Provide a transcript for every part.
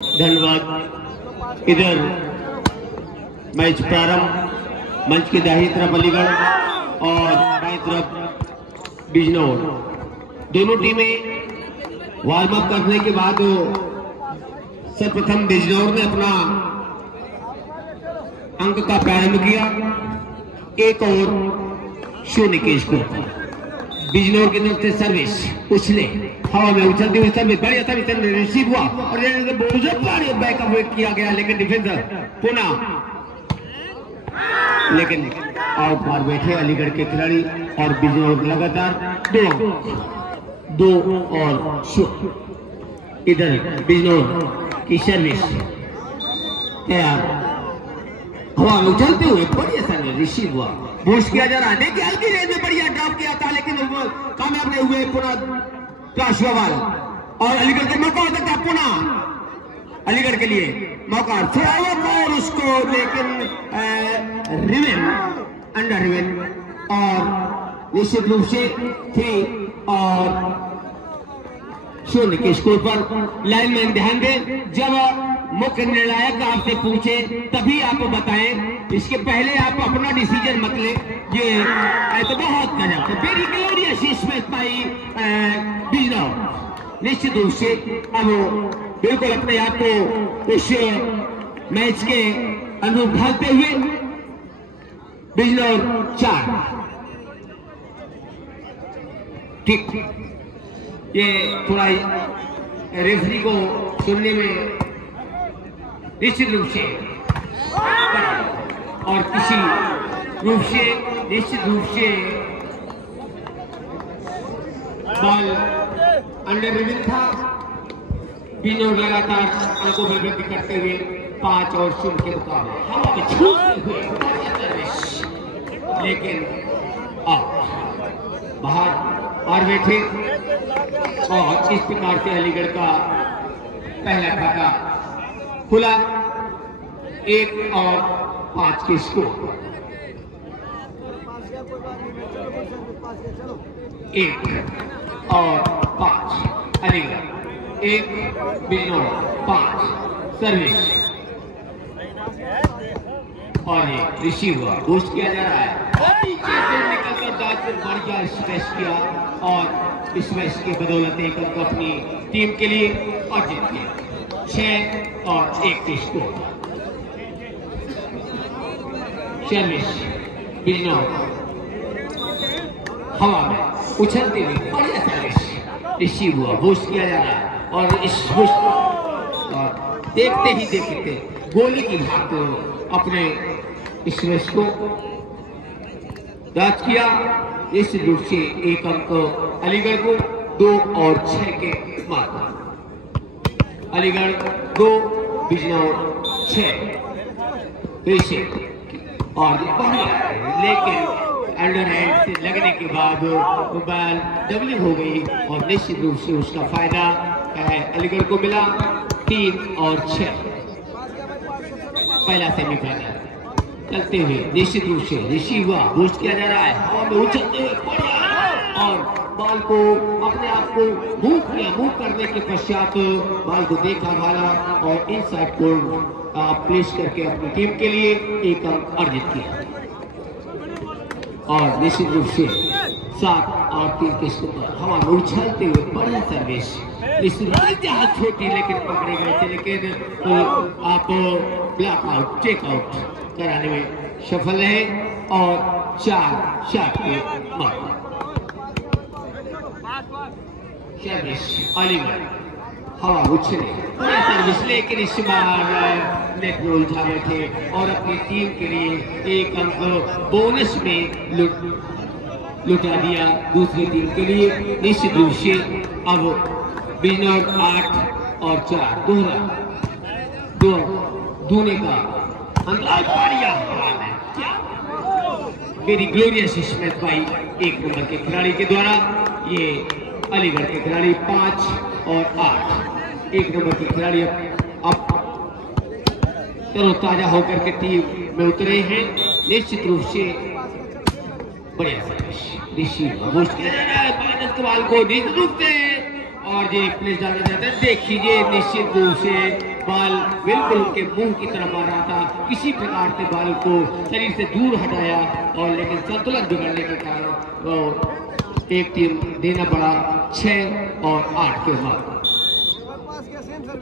धन्यवाद। इधर मैच प्रारंभ, मंच की दाहिनी तरफ अलीगढ़ और बाईं तरफ बिजनौर। दोनों टीमें वार्म अप करने के बाद सर्वप्रथम बिजनौर ने अपना अंक का प्रारंभ किया, 1 और 0 के स्कोर पर। बिजनौर की तरफ से सर्विस उछले हवा में उछलती हुई सर्विस, बढ़िया सर्विस रिसीव हुआ और बैकअप वेट किया गया, लेकिन डिफेंसर पुनः लेकिन आउट पर बैठे अलीगढ़ के खिलाड़ी और बिजनौर लगातार 2 और 0। इधर बिजनौर की सर्विस तैयार, हवा में उछलते हुए बढ़िया सर्विस रिसीव हुआ, बूस्ट किया जा रहा है। देखिए हल्की रेंज में बढ़िया ड्रॉप किया था, लेकिन कामयाब नहीं हुए। पुनः क्रॉस बॉल और अलीगढ़ का मौका हो सकता है, पुनः अलीगढ़ के लिए मौका और उसको, लेकिन रिवेन अंडर रिवेन और निश्चित रूप से 3 और 0 के स्कोर पर। लाइनमैन ध्यान दें, जब मुख्य निर्णायक आपसे पूछे तभी आप बताएं, इसके पहले आप अपना डिसीजन मत ले। ये तो बहुत गजब, वेरी ग्लोरियस इसमें पाई बिजनौर। निश्चित रूप से अब बिल्कुल अपने आप को इस मैच के अनुरूप ढालते हुए बिजनौर 4। ठीक, ये थोड़ा रेफरी को सुनने में निश्चित रूप से और किसी रूप से निश्चित रूप से बॉल अंडर रिविन था। बिजनौर लगातार अंकों में वृद्धि करते हुए 5 और 0 के मुकाबले हवा में छूटते हुए, लेकिन बाहर और बैठे और इस प्रकार से अलीगढ़ का पहला खाता खुला, 1 और 5 के स्कोर। 1 और 5 अलीगढ़, 1 बिजनौर, 5 सर्विस और ये रिसीव हुआ, बूस्ट किया जा रहा है। नीचे से निकलकर दांत बढ़िया स्मैश किया और स्मैश की बदौलत एक अंक अपनी टीम के लिए और जीत गया, 6 और 1 के स्कोर। सर्विस बिजनौर हवा में उछलते हुए बढ़िया सर्विस रिसीव हुआ, बूस्ट किया जा रहा है और इस बूस्ट और देखते ही देखते गोली की हाथ अपने स्मैश को दर्ज किया। इस रूप से 1 अंक अलीगढ़ को, 2 और 6 के बाद अलीगढ़ 2 बिजनौर 6 और लेकिन अंडर हैंड से लगने के बाद बॉल डबलिंग हो गई और निश्चित रूप से उसका फायदा अलीगढ़ को मिला। 3 और 6 पहला सेमीफाइनल चलते हुए निश्चित रूप से रिसीव हुआ, बूस्ट किया जा रहा है, हवा में उछलते हुए बढ़िया और बॉल को अपने आप को मूव करने के पश्चात बॉल को देखा भाला और इनसाइड कोर्ट प्लेस करके अपनी टीम के लिए 1 अंक अर्जित किया और निश्चित रूप से 7 और 3 के स्कोर। हवा में उछलते हुए बढ़िया सर्विस, निश्चित छोटी लेकिन पकड़े गए थे, लेकिन आप ब्लॉक आउट चेक आउट कराने में सफल रहे और 4 शॉट के बाद सर्विस अलीगढ़ हवा उछले सर्विस, लेकिन इस बार नेट में उलझा बैठे और अपनी टीम के लिए 1 अंक बोनस में लुटा दिया दूसरी टीम के लिए। निश्चित रूप से अब बिजनौर 8 और 4 दूने का very glorious smash by 1 number के खिलाड़ी के द्वारा। ये अलीगढ़ के खिलाड़ी 5 और 8 1 नंबर के खिलाड़ी अब तरोताजा होकर के टीम में उतरे हैं। निश्चित रूप से बढ़िया सर्विस रिसीव बूस्ट किया जा रहा है, माइनस के बॉल को निश्चित रूप से और ये प्लेस डाला जाता है। देखिए निश्चित रूप से बाल बिल्कुल उनके मुंह की तरफ आ रहा था। किसी प्रकार से बाल को शरीर से दूर हटाया और लेकिन संतुलन बिगड़ने के कारण तो एक टीम देना पड़ा 6 और 8 के बाद।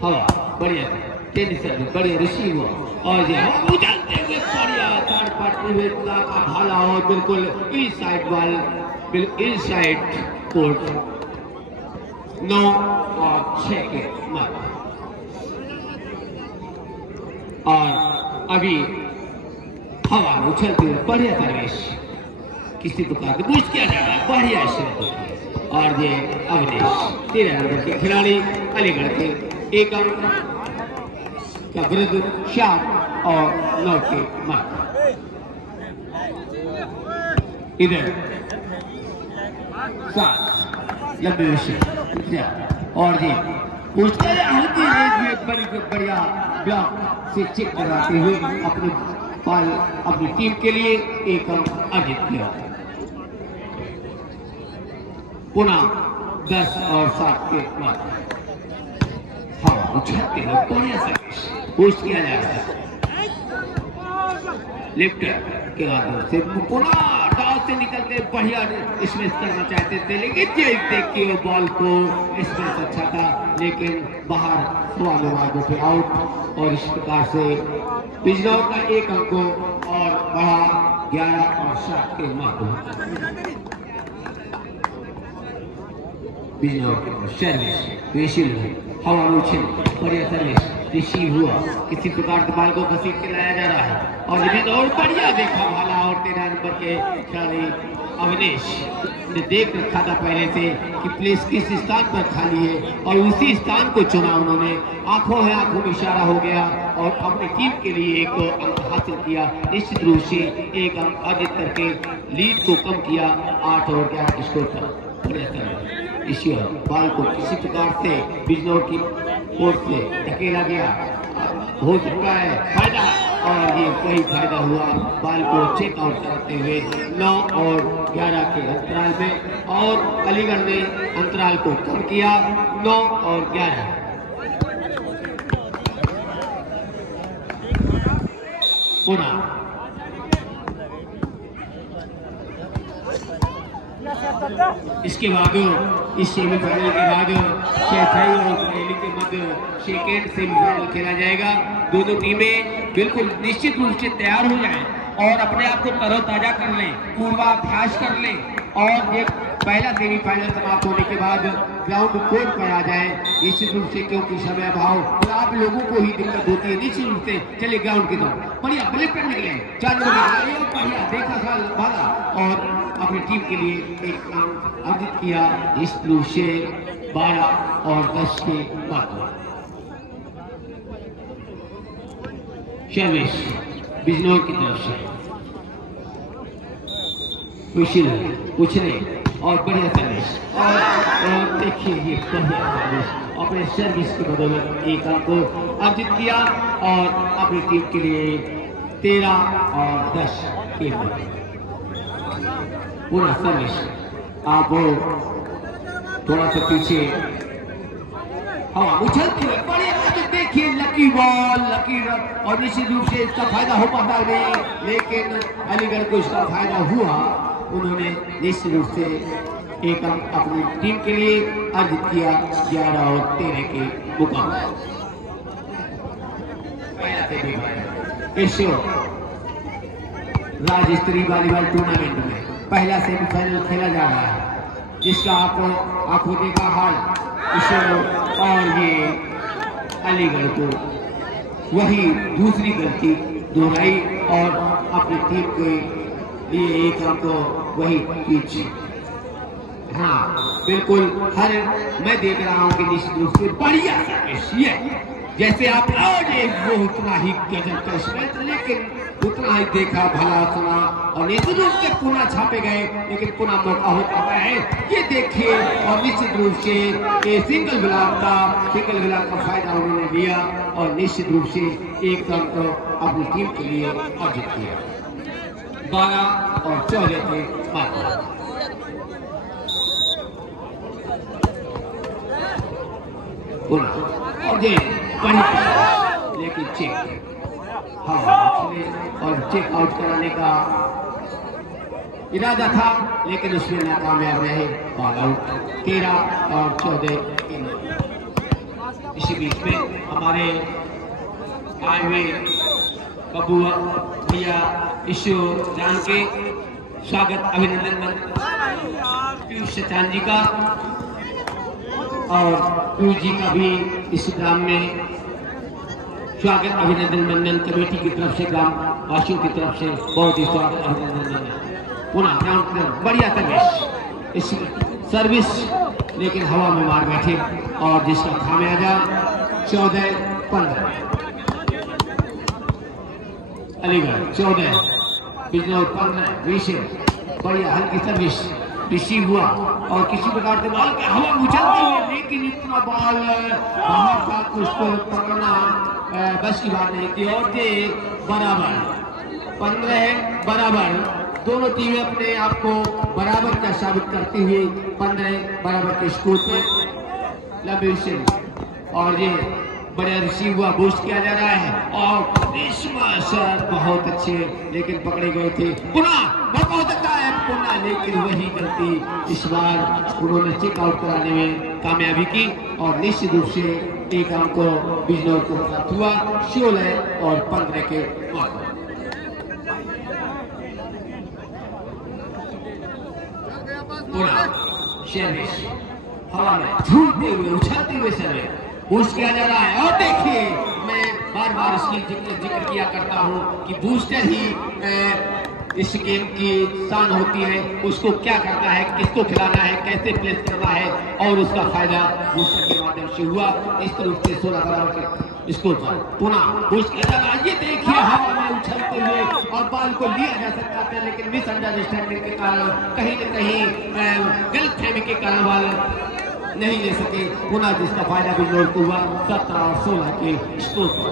हवा बढ़िया टेनिस सर्विस बढ़िया रिसीव हुआ और उछलते हुए बढ़िया थर्ड पार्टी हुए भाला और बिल्कुल इस साइड बॉल इस साइड कोर्ट 9 और 6 के बाद। और अभी हवा में उछलते हुए बढ़िया सर्विस किसी प्रकार से पुश किया जा रहा है बढ़िया शॉट और ये अवनीश 13 नंबर के खिलाड़ी अलीगढ़ के एक अंक का विरुद्ध श्याम और 9 के बाद। इधर 7 लंबे और ये उसके हल्की रेंज में बढ़िया ब्लॉक से चेक कराते हुए अपने बाल अपनी टीम के लिए एक अंक अर्जित किया। पुनः 10 और 7 के बाद उछलते हुए बढ़िया सर्विस पोस्ट किया जा रहा है लिफ्टर के माध्यम से पुनः टॉस से निकलते बढ़िया स्मैश करना चाहते थे लेकिन देखिए वो बॉल को स्मैश अच्छा था लेकिन बाहर हुआ मार्गों पे आउट और इस प्रकार से बिजनौर का एक अंक और बढ़ा 11 और 7 के मार्गों। बिजनौर सर्विस हवा में उछल बढ़िया सर्विस रिसीव हुआ किसी प्रकार से बाल को घसीट के लाया जा रहा है और अभी तो और बढ़िया देखा भाला और 13 नंबर के खिलाड़ी अवनीश ने देख रखा था पहले से कि प्लेस किस स्थान पर खाली है और उसी स्थान को चुना उन्होंने। आंखों में इशारा हो गया और अपनी टीम के लिए एक अंक हासिल किया। निश्चित रूप से एक अंक अर्जित करके लीड को कम किया 8 और 11 स्कोर पर। इसी बाल को किसी प्रकार से बिजनौर की ओर से धकेला गया हो चुका है फायदा और ये कोई फायदा हुआ। बाल को चेक आउट करते हुए 9 और 11 के अंतराल में और अलीगढ़ ने अंतराल को कम किया 9 और 11। पुनः इसके बाद इस सेमीफाइनल के बाद शेफाई और बरेली के मध्य सेकेंड सेमीफाइनल खेला जाएगा। दोनों टीमें बिल्कुल निश्चित रूप से तैयार हो जाएं और अपने आप को तरोताजा कर लें, पूर्वाभ्यास कर लें और ये पहला सेमीफाइनल समाप्त होने के बाद ग्राउंड कोर्ट पर आ जाए निश्चित रूप से क्योंकि समय अभाव तो आप लोगों को ही दिक्कत होती है। निश्चित रूप से चले ग्राउंड की तरफ बढ़िया ब्लिप पर निकले 4 नंबर बढ़िया देखा था भाला और अपनी टीम के लिए एक अंक अर्जित किया। इस रूप से 12 और 10 के बाद सर्विस बिजनौर की तरफ से उछले और बढ़िया सर्विस और देखिए ये बढ़िया सर्विस अपने सर्विस की बदौलत एक अंक को अर्जित किया और अपनी टीम के लिए 13 और 10 के बाद। पूरा सर्विस आप थोड़ा सा पीछे उछलती है बढ़िया तो देखिए लकी बॉल लकी और निश्चित रूप से इसका फायदा हो पाता नहीं लेकिन अलीगढ़ को इसका फायदा हुआ। उन्होंने निश्चित रूप से एक अंक अपनी टीम के लिए अर्जित किया 11 और 13 के मुकाबले। इस राज्य स्तरीय वॉलीबॉल टूर्नामेंट में पहला सेमीफाइनल खेला जा रहा है जिसका आपको आंखों देखा हाल और ये अलीगढ़ को वही दूसरी गलती दोहराई और अपनी टीम के लिए एक अंक वही पिच। हाँ बिल्कुल हर मैं देख रहा हूँ कि निश्चित रूप से बढ़िया सर्विस ये जैसे आप वो उतना ही गजब का स्मैश लेकिन उतना ही देखा भला सुना और निश्चित रूप से पुनः छापे गए लेकिन पुनः मौका हो पाता है ये देखिए और निश्चित रूप से ये सिंगल ब्लॉक का फायदा उन्होंने लिया और निश्चित रूप से एक अंक अपनी टीम के लिए अर्जित किया 12 और 14 के बाद। और ये बढ़िया, लेकिन चेक और चेक आउट कराने का इरादा था, लेकिन उसमें नाकामयाब रहे। बॉल आउट 13 और 14। इसी बीच में हमारे आए हुए कबू भैया इशू जान के स्वागत अभिनंदन पीयूष सचान जी का और पीयूष जी का भी इस ग्राम में स्वागत अभिनंदन मंडल कमेटी की तरफ से, ग्राम वासियों की तरफ से बहुत ही स्वागत अभिनंदन। पुनः ग्राउंड बढ़िया सर्विस, इस सर्विस लेकिन हवा में मार बैठे और जिसका खामियाजा 14-15 अलीगढ़ 14 बिजनौर 15 विषय। बढ़िया हल्की सर्विस रिसीव हुआ और किसी प्रकार से बॉल के हवा में उछलते हुए, लेकिन इतना बॉल बाहर था कि उसको पकड़ना बस की बात नहीं थी। और ये बराबर 15 बराबर, दोनों टीमें अपने आप को बराबर का साबित करते हुए 15 बराबर के स्कोर पे लंबे से, और ये बढ़िया रिसीव हुआ, बूस्ट किया जा रहा है और रेशमा सर बहुत अच्छे लेकिन पकड़े गए थे। पुनः मौका हो सकता है पुनः, लेकिन वही गलती इस बार उन्होंने चेक आउट कराने में कामयाबी की और निश्चित रूप से एक अंक को बिजनौर को प्राप्त हुआ 16 और 15 के बाद। सर्विस हवा में झूलते हुए उछलते हुए सर्विस बूस्ट किया जा रहा है। और देखिए, मैं बार बार इसकी जिक्र किया करता हूँ कि बूस्टर ही इस गेम की शान होती है। उसको क्या करना है, किसको खिलाना है, कैसे प्लेस करना है, और उसका फायदा बूस्टर के माध्यम से हुआ। इस तरह से 16 बराबर के स्कोर पर पुनः बूस्ट किया जा रहा है। ये देखिए हवा में उछलते हुए और बॉल को लिया जा सकता था, लेकिन मिसअंडरस्टैंडिंग के कारण कहीं न कहीं गलतफहमी के कारण बॉल नहीं ले सके। पुनः जिसका फायदा बिजनौर को हुआ 17 और 16 के स्कोर पर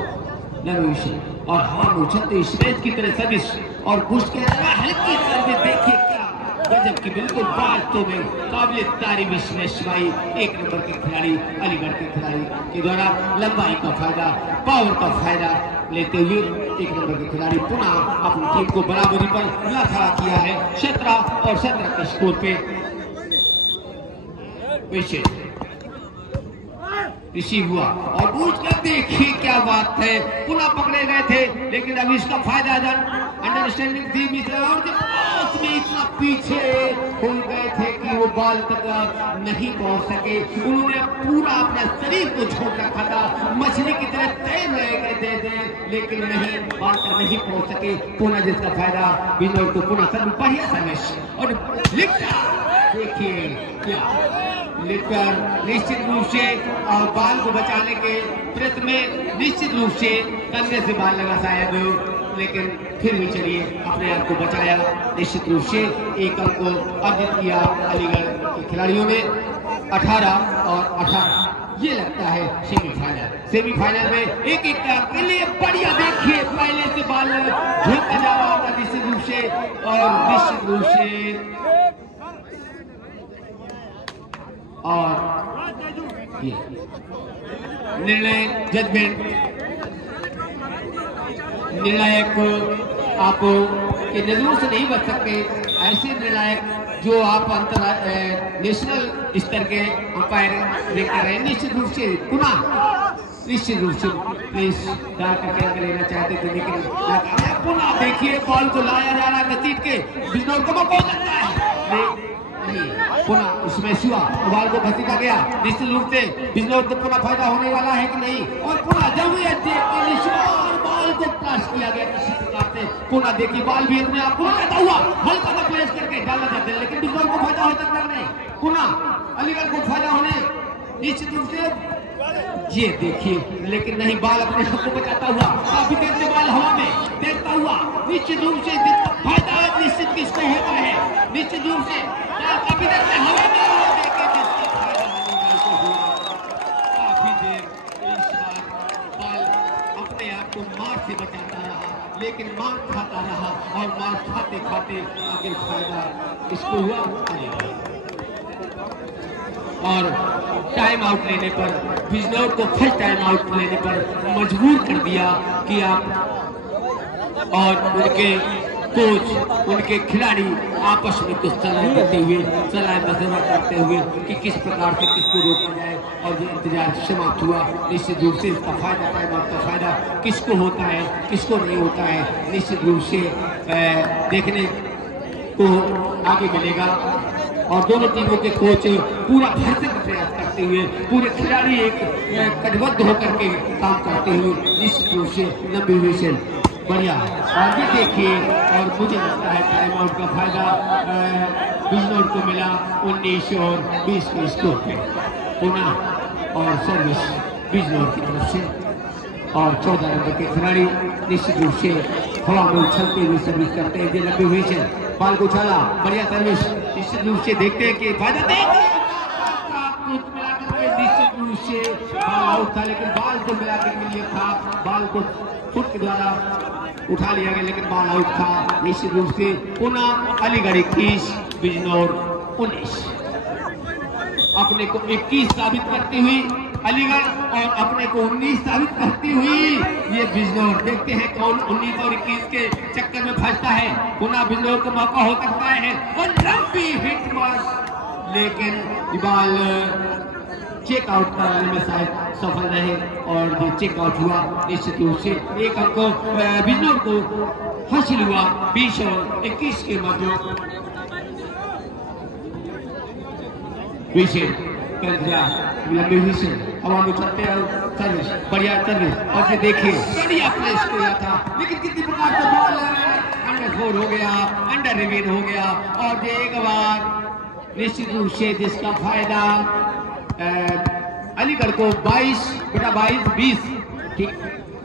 लंबे और हवा में उछलते स्मेश की तरह सर्विस और बूस्ट किया जा रहा है। हल्की सर्विस देखिए क्या गजब की, बिल्कुल वास्तव में काबिल तारीफ स्मेश भाई। एक नंबर के खिलाड़ी अलीगढ़ के खिलाड़ी के द्वारा लंबाई का फायदा, पावर का फायदा लेते हुए एक नंबर के खिलाड़ी पुनः अपनी टीम को बराबरी पर ला खड़ा किया है 17 और 17 के स्कोर पे। रिसीव हुआ और बूस्ट कर देखिए क्या बात है, पुनः पकड़े गए थे, लेकिन अभी इसका फायदा अंडरस्टैंडिंग थी मिश्रा और में इतना पीछे हो गए थे कि वो बॉल तक नहीं पहुंच सके। उन्होंने पूरा अपना शरीर को छोड़ रखा था, मछली की तरह तैर रहे थे, लेकिन नहीं बॉल तक नहीं पहुंच सके। पुनः जिसका फायदा बिजनौर को पुनः सब बढ़िया सर्विस और देखिए क्या लिखकर निश्चित रूप से और बॉल को बचाने के प्रयत्न में निश्चित रूप से कंधे से बॉल लगा शायद, लेकिन फिर भी चलिए अपने आप को बचाया। निश्चित रूप से एक अंक को अर्जित किया अलीगढ़ के खिलाड़ियों ने 18 और 18। ये लगता है सेमीफाइनल में एक के लिए बढ़िया। देखिए पहले से बॉल झोंका जा रहा था निश्चित रूप से, और निश्चित रूप से और निर्णय जजमेंट निर्णायक आप के नजरों से नहीं बच सकते। ऐसे निर्णायक जो आप नेशनल स्तर के अंपायर लेकर रहे, निश्चित रूप से पुनः निश्चित रूप से प्लीज डाल करके अंक लेना चाहते थे, लेकिन पुनः देखिए बॉल को लाया जा रहा है घसीट के, बिजनौर को मौका हो सकता है पुनः उसमें शिवा बॉल को घसीटा गया। निश्चित रूप से बिजनौर को पुनः फायदा होने वाला है कि नहीं, और पुनः जब बॉल को प्लस किया गया किसी प्रकार से। पुनः देखिए बॉल भी अपने आप को हुआ हल्का सा प्लेस करके डाला जाता है, लेकिन बिजनौर को फायदा हो सकता नहीं, पुनः अलीगढ़ को फायदा होने निश्चित रूप से। ये देखिए लेकिन नहीं, बॉल अपने आप को बचाता हुआ काफी देर से बॉल हवा में देखता हुआ निश्चित रूप से जिसका फायदा निश्चित किसको होता है, निश्चित रूप से काफी देर से हवा में काफी देर इस बार बॉल अपने आप को मार से बचाता रहा, लेकिन मार खाता रहा और मार खाते खाते आगे फायदा इसको हुआ। और टाइम आउट लेने पर बिजनौर को फर्स्ट टाइम आउट लेने पर मजबूर कर दिया कि आप और उनके कोच उनके खिलाड़ी आपस में कुछ सलाह करते हुए सलाह मशवरा करते हुए कि किस प्रकार से किसको रोका जाए और जो इंतजार समाप्त हुआ। निश्चित रूप से इसका फायदा टाइम आउट का फायदा किसको होता है किसको नहीं होता है निश्चित रूप से देखने को आगे मिलेगा। और दोनों टीमों के कोच पूरा भरसक प्रयास करते हुए पूरे खिलाड़ी एक कटिबद्ध होकर के काम करते हुए निश्चित रूप से लंबी विषय बढ़िया। और ये देखिए और मुझे लगता है टाइम आउट का फायदा बिजनौर को मिला 19 और 20 के स्कोर पे पुना और सर्विस बिजनौर की तरफ से। और 14 नंबर के खिलाड़ी निश्चित रूप से हवा में उछलते हुए सर्विस करते हैं। लंबी हुई से बाल को उछाला बढ़िया सर्विस निश्चित रूप से देखते हैं कि फायदा निश्चित रूप से बाल आउट था लेकिन बाल को मिलाकर के लिए था बाल को फुट के द्वारा उठा लिया गया लेकिन बाल आउट था। निश्चित रूप से पुनः अलीगढ़ 21 बिजनौर 19 अपने को 21 साबित करती हुई अलीगढ़ और अपने को 19 साबित करती हुई ये बिजनौर। देखते हैं कौन 19 और 21 के चक्कर में फंसता है। पुनः बिजनौर को मौका हो सकता है और लंबी हिट मार लेकिन बाल चेक आउट कराने में शायद सफल रहे और जो चेक आउट हुआ निश्चित रूप से एक अंक बिजनौर को हासिल हुआ 20 और 21 के मध्य विषय कर दिया। लंबी विषय हवा में चलते सर्विस बढ़िया सर्विस और ये देखिए बढ़िया प्लेस किया था लेकिन कितनी प्रकार का बॉल अंडर 4 हो गया अंडर 11 हो गया और ये एक बार निश्चित रूप से जिसका फायदा अलीगढ़ को 22 20 ठीक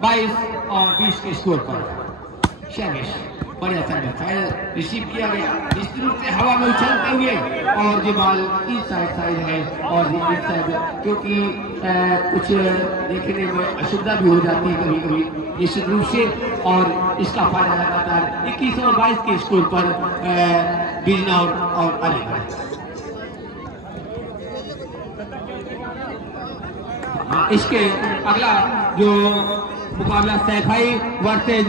22 और 20 के स्कोर पर सर्विस बढ़िया सर्विस रिसीव किया गया। इस रूप से हवा में उछलते हुए और ये बॉल इस साइड है और इस साइड क्योंकि कुछ देखने में असुविधा भी हो जाती है कभी कभी निश्चित रूप से और इसका फायदा लगातार 21 और 22 के स्कोर पर बिजनौर और अलीगढ़। इसके अगला जो मुकाबला सैफाई वर्सेज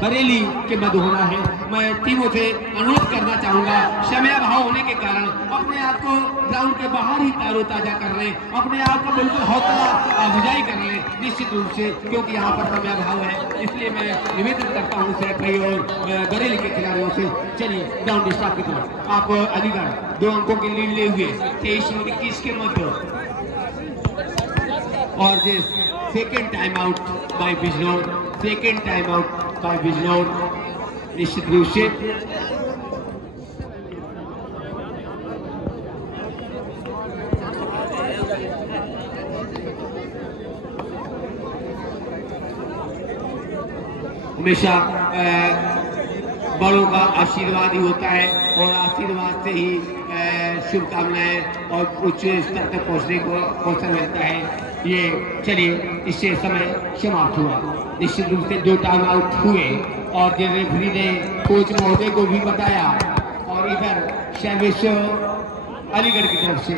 बरेली के मध्य होना है। मैं टीमों से अनुरोध करना चाहूंगा समय अभाव होने के कारण अपने आप को ग्राउंड के बाहर ही ताजा कर लें अपने आप को बिल्कुल हौसला अफजाई कर लें निश्चित रूप से क्योंकि यहाँ पर समय अभाव है। इसलिए मैं निवेदन करता हूँ सैफाई और बरेली के खिलाड़ियों से चलिए ग्राउंड स्टाफ की तरफ। आप अलीगढ़ 2 अंकों की लीड ले हुए 23 और 21 के मध्य और जिस second time out by Bijnor निश्चित रूप से हमेशा बड़ों का आशीर्वाद ही होता है और आशीर्वाद से ही शुभकामनाएं और उच्च स्तर तक पहुंचने को अवसर मिलता है। ये चलिए इससे समय समाप्त हुआ निश्चित रूप से 2 टाइम आउट हुए और जो रेफरी ने कोच महोदय को भी बताया और इधर सर्विस अलीगढ़ की तरफ से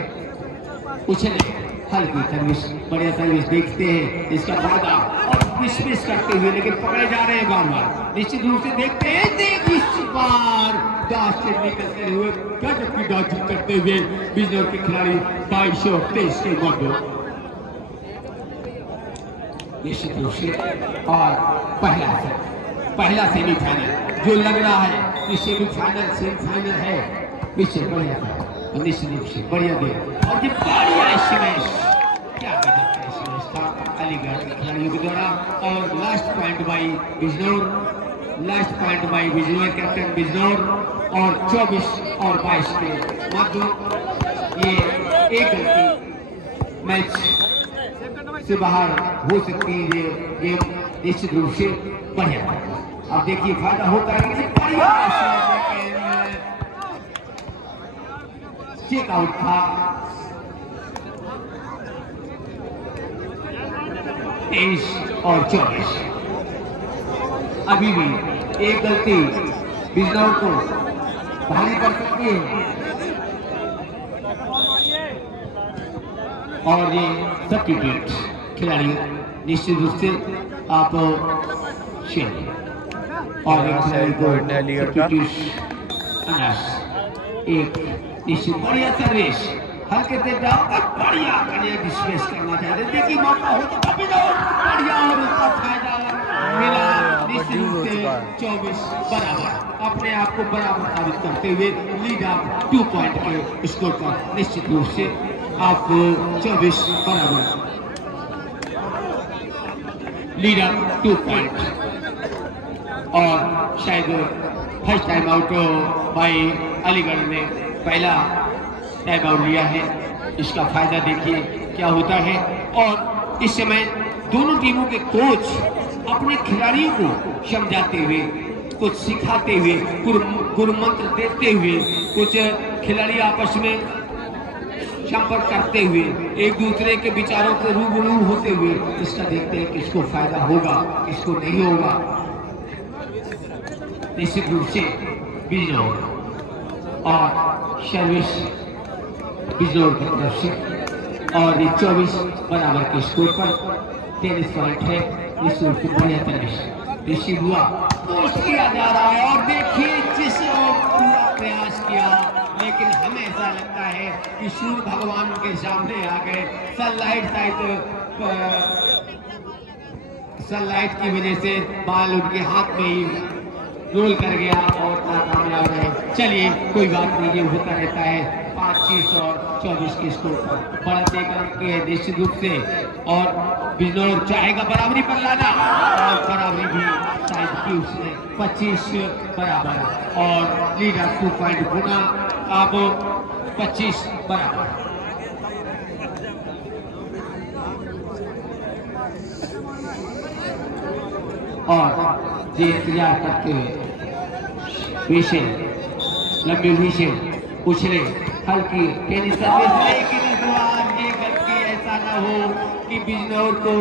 उछले हल्की सर्विस बढ़िया सर्विस देखते हैं इसका फायदा और मिस करते हुए लेकिन पकड़े जा रहे हैं बार निश्चित रूप से देखते हैं इस बार दास से निकलते हुए गजब की डॉजिंग करते हुए बिजनौर के खिलाड़ी 22 और 23 के मध्य निश्चित रूप से। और पहला सेमीफाइनल जो लग रहा है कि सेमीफाइनल है निश्चित बढ़िया निश्चित रूप से बढ़िया दे और ये बढ़िया स्मैश क्या गजब का स्मैश था अलीगढ़ के खिलाड़ियों के द्वारा। और last point by Bijnor captain Bijnor और 24 और 22 के मध्य ये एक गलती मैच से बाहर हो सकती है ये गेम निश्चित रूप से बढ़िया। अब देखिए फायदा होता है चेक आउट था 23 और 24 अभी भी एक गलती बिजनौर को भारी पड़ सकती है। और ये सब्स्टिट्यूट खिलाड़ी निश्चित रूप से आप शेयर और एक खिलाड़ी को एक निश्चित बढ़िया सर्विस हल्के से जाओ बढ़िया डिस्पेस करना चाहते हैं। देखिए मौका हो तो कभी ना बढ़िया और उसका फायदा मिला। निश्चित रूप से 24 बराबर अपने आप को बराबर साबित करते हुए लीड आप 2 पॉइंट के स्कोर पर निश्चित रूप से आप 24 बराबर लीड आप 2 पॉइंट। और शायद फर्स्ट टाइम आउट भाई अलीगढ़ ने पहला टाइम आउट लिया है। इसका फायदा देखिए क्या होता है। और इस समय दोनों टीमों के कोच अपने खिलाड़ियों को समझाते हुए कुछ सिखाते हुए गुरु मंत्र देते हुए कुछ खिलाड़ी आपस में संपर्क करते हुए एक दूसरे के विचारों को रूबरू होते हुए इसका देखते हैं किसको फायदा होगा किसको नहीं होगा। निश्चित रूप से बिजनौर और सर्विस बिजनौर की तरफ से और ये 24 बराबर के स्कोर पर 23 पॉइंट है। इस रूप से बढ़िया तरह रिसीव हुआ पोस्ट किया जा रहा है और देखिए जिस पूरा प्रयास किया लेकिन हमें ऐसा लगता है कि सूर्य भगवान के सामने आ गए। सनलाइट की वजह से बाल उनके हाथ में ही रोल कर गया और नाकामयाब रहे। चलिए कोई बात नहीं, ये होता रहता है। 25 और 24 के स्कोर पर बड़ा देकर के निश्चित रूप से और बिजनौर चाहेगा बराबरी पर लाना और बराबरी भी शायद की उसने 25 बराबर और लीड अप 2 पॉइंट गुना अब 25 बराबर। और ये इंतजार करते हुए विषय लंबी विषय उछले हल्की टेनिस सर्विस लेकिन इस बार ये गलती ऐसा ना हो कि बिजनौर को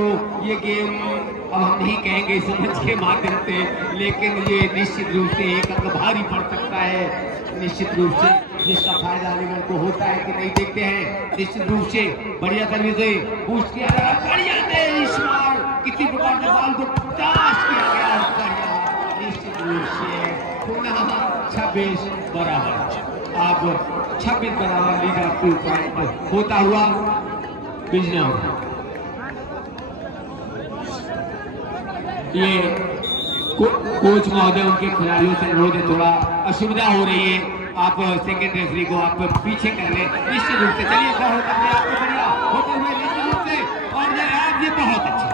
ये गेम अब हम नहीं कहेंगे समझ के माध्यम से लेकिन ये निश्चित रूप से एक अंक भारी पड़ सकता है। निश्चित रूप से जिसका फायदा अलीगढ़ को होता है कि नहीं देखते हैं। निश्चित रूप से बढ़िया सर्विस से बूस्ट किया गया बढ़िया ने इस बार किसी प्रकार से बॉल को टच किया गया बढ़िया। निश्चित रूप से पुनः 26 बराबर अब 26 बराबर लीड अप 2 पॉइंट होता हुआ बिजनौर। ये कोच महोदय उनके खिलाड़ियों से अनुरोध है थोड़ा असुविधा हो रही है आप सेकेंड रेफरी को आप पीछे कर ले निश्चित रूप से। चलिए बहुत अपने आप को बढ़िया होते हुए निश्चित रूप से और ये बहुत अच्छा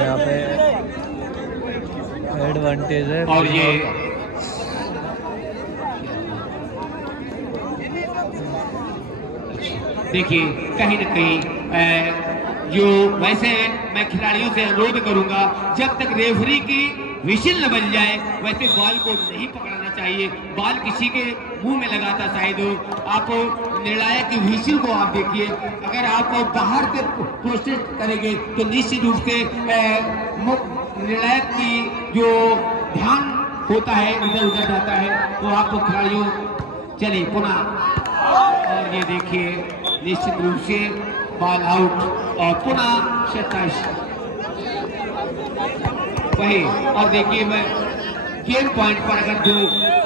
यहाँ पे एडवांटेज है। और ये देखिए कहीं ना कहीं जो वैसे मैं खिलाड़ियों से अनुरोध करूंगा जब तक रेफरी की विशिल न बज जाए वैसे बॉल को नहीं पकड़ना चाहिए। बॉल किसी के मुंह में लगाता शायद आप निर्णायक की विशिल को आप देखिए अगर आप बाहर से प्रोटेस्ट करेंगे तो निश्चित रूप से निर्णायक की जो ध्यान होता है इधर उधर जाता है तो आप खिलाड़ियों चलिए पुनः और ये देखिए निश्चित रूप से बॉल आउट और पुनः 27 वही। और देखिए मैं गेम पॉइंट पर अगर दो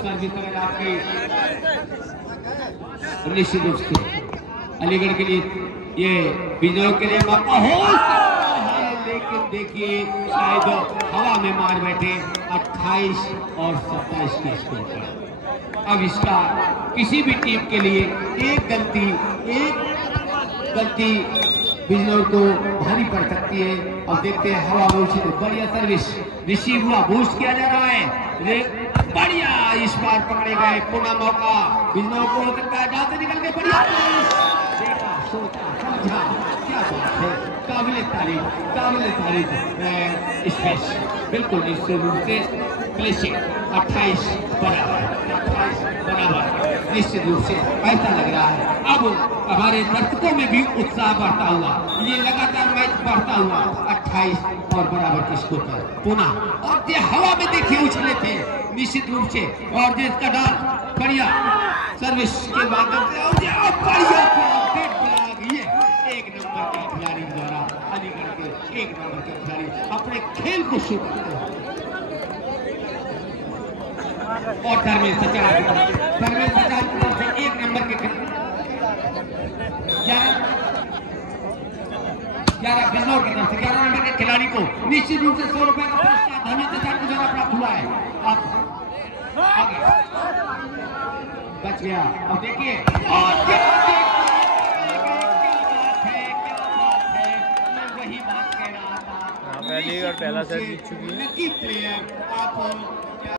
सर्विस अगर आपकी निश्चित रूप से अलीगढ़ के लिए ये बिजनौर के लिए मौका हो सकता है लेकिन देखिए शायद हवा में मार बैठे 28 और 27 के स्कोर पर। अब इसका किसी भी टीम के लिए एक गलती बिजनौर को भारी पड़ सकती है। अब देखते हैं हवा में बढ़िया सर्विस रिसीव हुआ बूस्ट किया जा रहा है बढ़िया इस बार पकड़े गए पुनः मौका बिजनौर को हो सकता है जहां से निकल के बढ़िया देखा सोचा समझा क्या बात है काबिल तारीफ स्पेस बिल्कुल निश्चित रूप से 28 बराबर बराबर निश्चित रूप से ऐसा लग रहा है। अब हमारे दर्शकों में भी उत्साह बढ़ता हुआ, ये लगातार मैच बढ़ता हुआ 28 और बराबर के स्कोर पर पुनः और ये हवा में देखिए उछले थे निश्चित रूप से, और जो इसका डाल बढ़िया सर्विस के माध्यम से और ये एक नंबर के खिलाड़ी द्वारा अलीगढ़ के एक नंबर के खिलाड़ी अपने खेल को शुरू करते हैं। और धर्मेश सचार की तरफ से एक नंबर के 11 बिजनौर की तरफ से 11 नंबर के खिलाड़ी को निश्चित रूप से 100 रुपए का पुरस्कार धर्मेश सचार को द्वारा प्राप्त हुआ है। अब आगे बच गया और देखिए और अलीगढ़ पहला सेट जीत चुकी है। प्लेयर आप